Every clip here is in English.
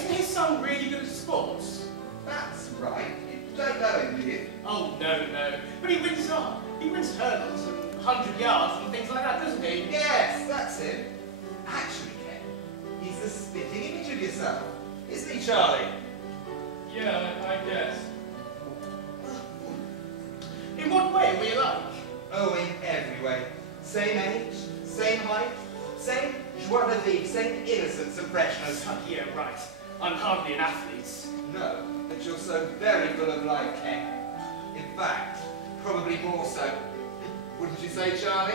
isn't his son really good at sports? That's right. You don't know him, do you? Oh, no. But he wins hurdles and 100 yards and things like that, doesn't he? Yes, that's him. Actually, Ken, he's the spitting image of yourself. Isn't he, Charlie? Yeah, I guess. In what way are we alike? Oh, in every way. Same age, same height, same joie de vivre, same innocence and freshness. Oh, yeah, right. I'm hardly an athlete. No, but you're so very full of life, Ken. In fact, probably more so. Wouldn't you say, Charlie?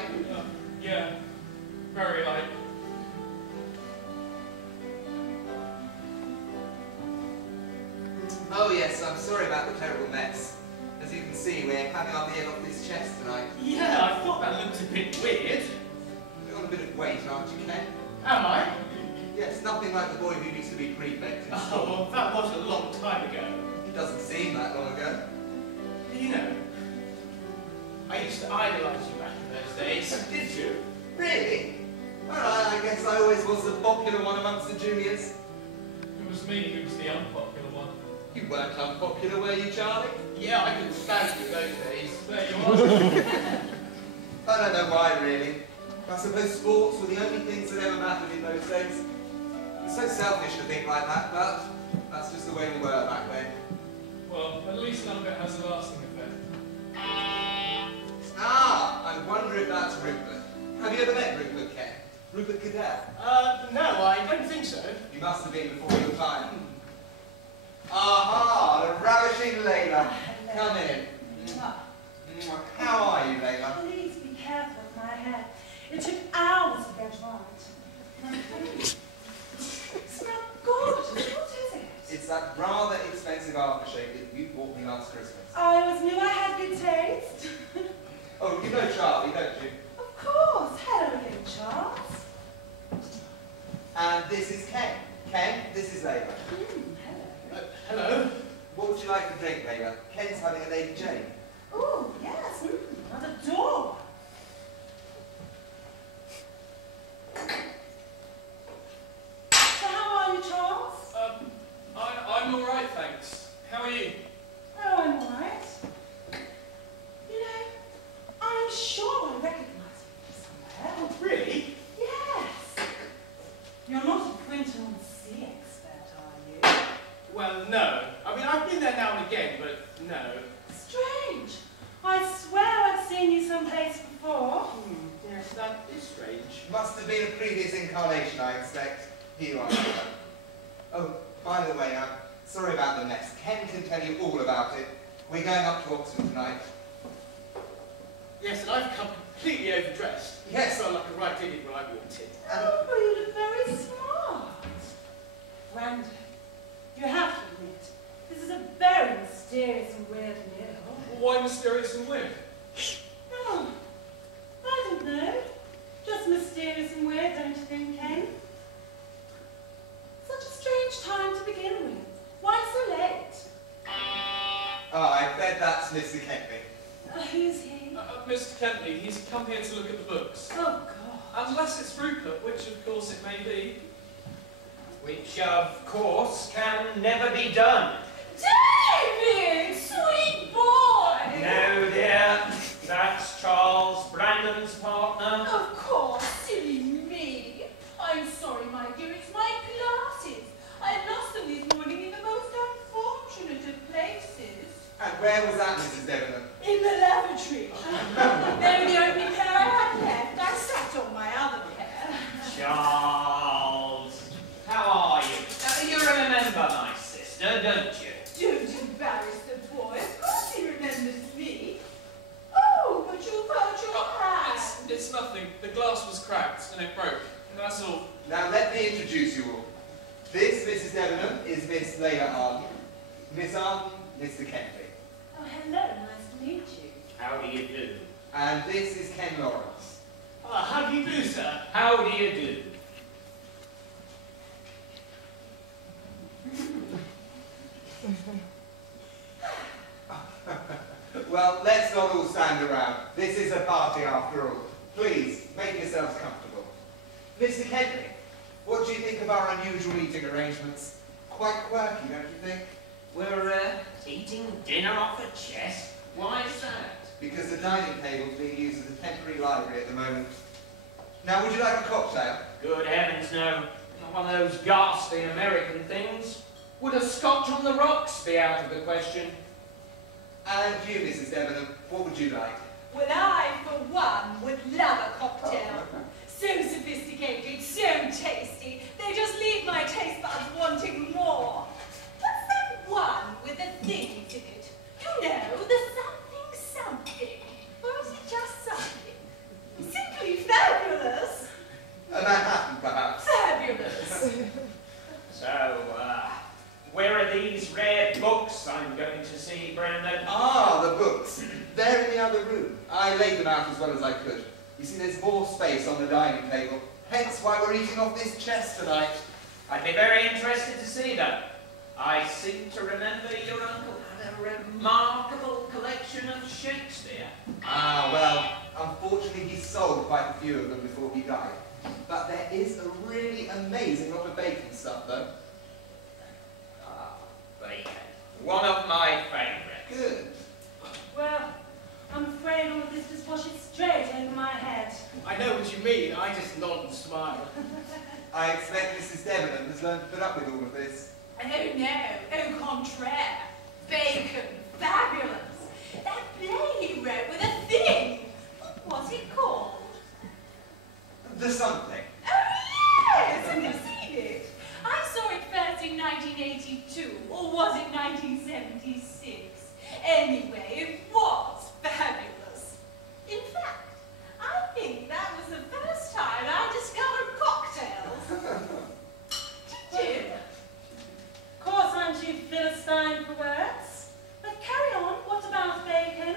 Yeah, very like. Oh yes, I'm sorry about the terrible mess. As you can see, we're having our meal off this chest tonight. Yeah, I thought that looked a bit weird. You're on a bit of weight, aren't you, Ken? Am I? Yes, nothing like the boy who used to be prefect in Oh, school. well, that was a long time ago. It doesn't seem that long ago. You know, I used to idolise you back in those days. Did you? Really? Well, I guess I always was the popular one amongst the juniors. It was me who was the unpopular one. You weren't unpopular, were you, Charlie? Yeah, I couldn't stand you those days. There you are. I don't know why, really. I suppose sports were the only things that ever mattered in those days. It's so selfish to think like that, but that's just the way we were back then. Well, at least none of it has a lasting effect. Ah, I wonder if that's Rupert. Have you ever met Rupert, Ken? Rupert Cadell? No, I don't think so. You must have been before your time. Aha, the ravishing Layla. Come in. How are you, Layla? Please be careful with my hair. It took hours to get right. It smells good. What is it? It's that rather expensive aftershave that you bought me last Christmas. I always knew I had good taste. Oh, you know Charlie, don't you? Of course. Hello again, Charles. And this is Ken. Ken, this is Layla. Hello. Hello? What would you like to drink, Layla? Ken's having a Lady Jane. Oh, yes. Another door. So how are you, Charles? I'm all right, thanks. How are you? Oh, I'm all right. You know, I'm sure I recognise you somewhere. Oh, really? Yes. You're not a printer on sea expert, are you? Well, no. I mean, I've been there now and again, but no. Strange. I swear I've seen you someplace before. Yes, that is strange. Must have been a previous incarnation, I expect. Here you are, Layla. Oh, by the way, I'm sorry about the mess. Ken can tell you all about it. We're going up to Oxford tonight. Yes, and I've come completely overdressed. Yes. I felt like a right idiot when I walked in. Oh, but you look very smart. Brandon, you have to admit, this is a very mysterious and weird meal. Why mysterious and weird? Oh, I don't know. Just mysterious and weird, don't you think, Ken? Such a strange time to begin with. Why so late? Oh, I bet that's Mr. Kentley. Who's he? Mr. Kentley, he's come here to look at the books. Oh, God. Unless it's Rupert, which of course it may be. Which, of course, can never be done. David! Sweet boy! No, dear. That's Charles Brandon's partner. Of course, silly me. I'm sorry, my dear, it's my glasses. I lost them this morning in the most unfortunate of places. And where was that, Mrs. Debenham? In the lavatory. They were the only pair I had left. I sat on my other pair. Charles, how are you? You remember my sister, don't you? Don't embarrass the boy. Of course he remembers me. Oh, but you've hurt your hand. It's nothing. The glass was cracked and it broke. That's all. Now let me introduce you all. This, Mrs. Debenham, is Miss Layla Arden. Miss Arden, Mr. Kentley. Oh, hello. Nice to meet you. How do you do? And this is Ken Lawrence. How do you do, sir? How do you do? Well, let's not all stand around. This is a party after all. Please, make yourselves comfortable. Mr. Kentley, what do you think of our unusual eating arrangements? quite quirky, don't you think? We're eating dinner off a chest. Why is that? Because the dining table's being used as a temporary library at the moment. Now, would you like a cocktail? Good heavens, no. Not one of those ghastly American things. Would a scotch on the rocks be out of the question? And you, Mrs. Debenham, what would you like? Well, I, for one, would love a cocktail. So sophisticated, so tasty, they just leave my taste buds wanting more. What's that one with the things in it? You know, the something. Or is it just something? Simply fabulous. A Manhattan, perhaps? Fabulous. So, where are these rare books I'm going to see, Brandon? Ah, the books. They're in the other room. I laid them out as well as I could. You see, there's more space on the dining table. Hence why we're eating off this chest tonight. I'd be very interested to see them. I seem to remember your uncle had a remarkable collection of Shakespeare. Ah, well, unfortunately he sold quite a few of them before he died. But there is a really amazing lot of Bacon stuff, though. Ah, Bacon. One of my favourites. Good. Well, I'm afraid all of this just washes straight over my head. I know what you mean. I just nod and smile. I expect Mrs. Debenham has learned to put up with all of this. Oh no, au contraire. Bacon, fabulous. That play he wrote with a thing. What was it called? The something. Oh yes, have you seen it? I saw it first in 1982, or was it 1976? Anyway, it was fabulous. In fact, I think that was the first time I discovered cocktails. Did you? Of course, aren't you Philistine for words? But carry on, what about Bacon?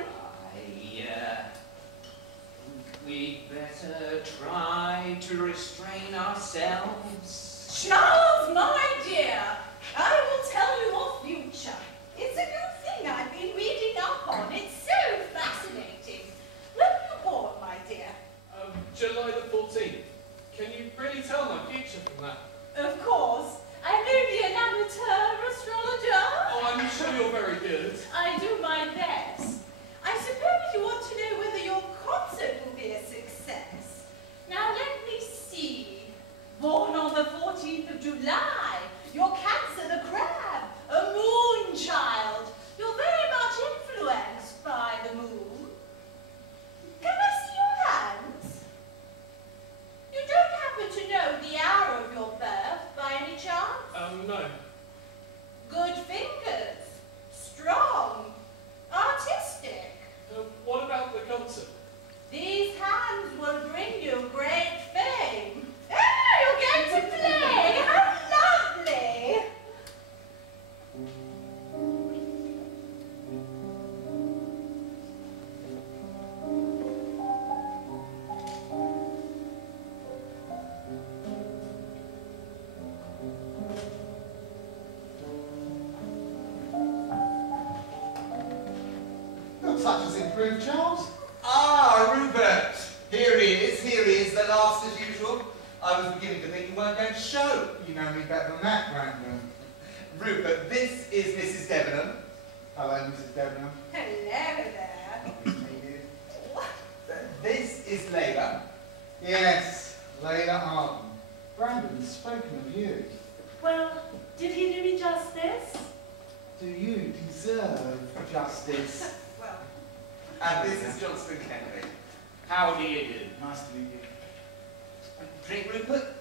We'd better try to restrain ourselves. Charles, my dear, I will tell you your future. It's a new thing I've been reading up on. It's so fascinating. When were you born, my dear? July the 14th. Can you really tell my future from that? Of course. I'm only an amateur astrologer. Oh, I'm sure you're very good. I do my best. I suppose you want to know whether your concert will be a success. Now let me see. Born on the 14th of July. You're Cancer the Crab, a moon child. You're very much influenced by the moon. Can I see your hands? You don't happen to know the hour of your birth by any chance? No. Good fingers. Strong. Artistic. What about the concert? These hands will bring you great fame. Oh, you're going to play! How lovely! Your touch has improved, Charles. Ah, Rupert! Here he is, the last as usual. I was beginning to think you weren't going to show. You know me better than that, Brandon. Rupert, this is Mrs. Debenham. Hello, Mrs. Debenham. Hello there. Nice to meet you. This is Layla. Yes, Layla Arden. Brandon's spoken of you. Well, did he do me justice? Do you deserve justice? Well, And this is Johnston Kennedy. How do you do? Nice to meet you. Drink, Rupert?